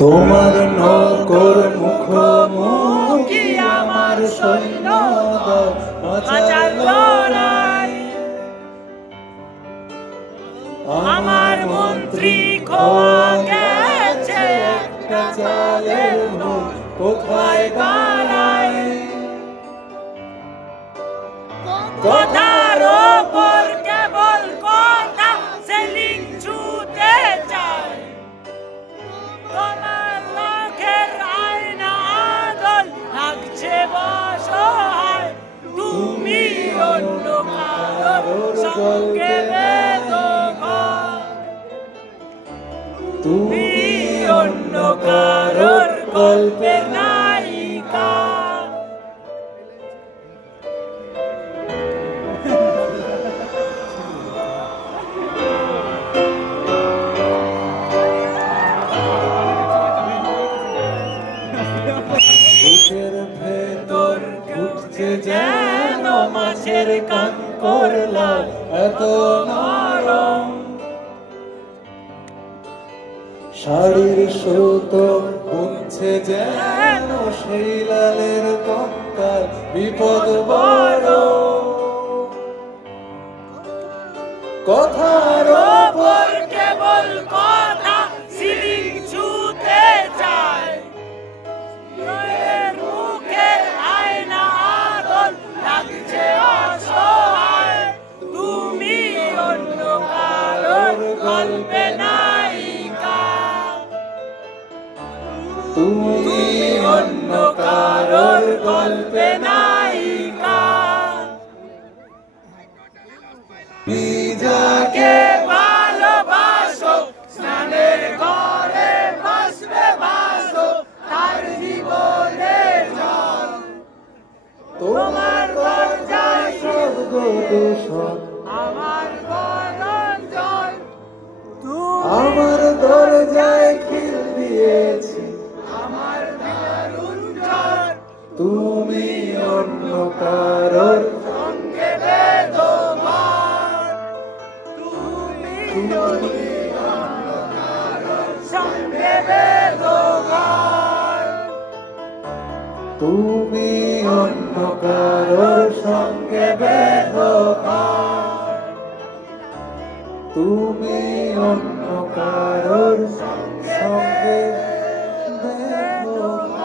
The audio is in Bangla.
তোমার নৌকোর মুখোমুখি আমার সৈন্যদল মাঝার লড়াই। আমার মন্ত্রী খোয়া গেছে একটা চালের নোট কোথায় দাঁড়ায়। কথার ওপর কেবল কথা সেলিং ছুতে চায়। তোমার লাখের আয়না আদল লাগছে অসহায়। তুমি অন্য কারোর সঙ্গে বেদখল। তুমি অন্য কারোর গল্পের নায়িকা। বুকের ভেতর উঠছে যেন মাছের কাঙ্কর লাল, এত নরম শাড়ির সুতো বুনছে যেন সেই লালের কঙ্কাল, বিপদ বড়। কথার ওপর কেবল কথা সিলিং ছুতে চায়। মুখের আয়না আদল লাগছে অসহায়। তুমি অন্য কারোর গল্পে নায়িকা। তুমি অন্য কারোর গল্পে নায়িকা। যাকে ভালোবাসো স্নানের ঘরে ভাসবে ভাসো তার জীবনের জল। তোমার দরজায় স্বর্গ দূষণ, আমার বরঞ্জন। আমার দরজায় খিল দিয়েছি, আমার দারুণ জ্বর। তুমি অন্য কারোর সঙ্গে বেদখল। তুমি অন্য কারোর সঙ্গে বেদখল। তুমি অন্য কারোর সঙ্গে বেদখল। তুমি অন্য কারোর সঙ্গে বেদখল।